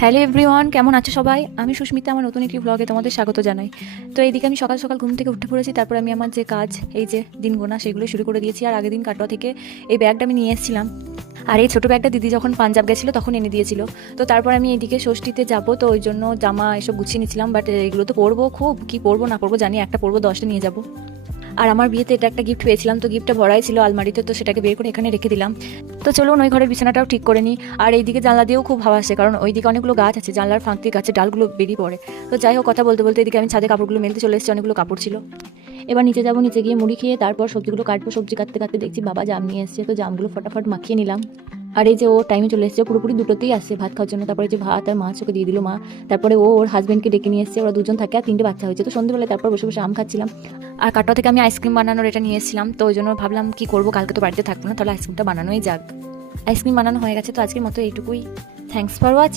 Hello everyone, কেমন আছো সবাই? আমি সুস্মিতা, আমার নতুন একটি ব্লগে তোমাদের স্বাগত জানাই। তো এইদিকে আমি সকাল সকাল ঘুম থেকে উঠে পড়েছি। তারপর আমি আমার যে কাজ, এই যে দিন গোনা, সেগুলো শুরু করে দিয়েছি। আর আগের দিন কাটোয়া থেকে এই ব্যাগটা আমি নিয়ে এসেছিলাম। আর এই ছোটো ব্যাগটা দিদি যখন পাঞ্জাব গেছিলো তখন এনে দিয়েছিল। তো তারপর আমি এইদিকে ষষ্ঠীতে যাবো, তো ওই জন্য জামা এসব গুছিয়ে নিয়েছিলাম। বাট এগুলো তো পরবো, খুব কি পরবো না পরবো জানি, একটা পরবো 10টা নিয়ে যাবো। আর আমার বিয়েতে এটা একটা গিফট পেয়েছিলাম, তো গিফটটা ভরাই ছিল আলমারিতে, তো সেটাকে বের করে এখানে রেখে দিলাম। তো চলুন ওই ঘরের বিছানাটাও ঠিক করে নিই। আর এইদিকে জানলা দিয়েও খুব হাওয়া আসে, কারণ ওইদিকে অনেকগুলো গাছ আছে, জানলার ফাঁক দিয়ে গাছের ডালগুলো বেরিয়ে পড়ে। তো যাই হোক, কথা বলতে বলতে এদিকে আমি ছাদে কাপড়গুলো মেলতে চলে এসেছি, অনেকগুলো কাপড় ছিল। এবার নিচে যাবো, নিচে গিয়ে মুড়ি খেয়ে তারপর সবজিগুলো কাটবো। সবজি কাটতে কাটতে দেখছি বাবা জাম নিয়ে এসছে, তো জামগুলো ফটাফট মাখিয়ে নিলাম। আর এই যে ও টাইমে চলে এসেছে, পুরোপুরি দুটোতেই আসছে ভাত খাওয়ার জন্য। তারপরে যে ভাত আর মাছ ওকে দিয়ে দিল মা। তারপরে ও ওর হাজবেন্ডকে ডেকে নিয়ে এসছে, ওরা দুজন থাকে আর 3টে বাচ্চা হয়েছে। তো সন্ধ্যেবেলায় তারপর বসে বসে আম খাচ্ছিলাম। আর কাটোয়া থেকে আমি আইসক্রিম বানানোর এটা নিয়ে এসেছিলাম, তো ওই জন্য ভাবলাম কি করবো, কালকে তো বাড়িতে থাকবো না, তাহলে আইসক্রিমটা বানানোই যাক। আইসক্রিম বানানো হয়ে গেছে, তো আজকের মতো এইটুকুই। Thanks for watching.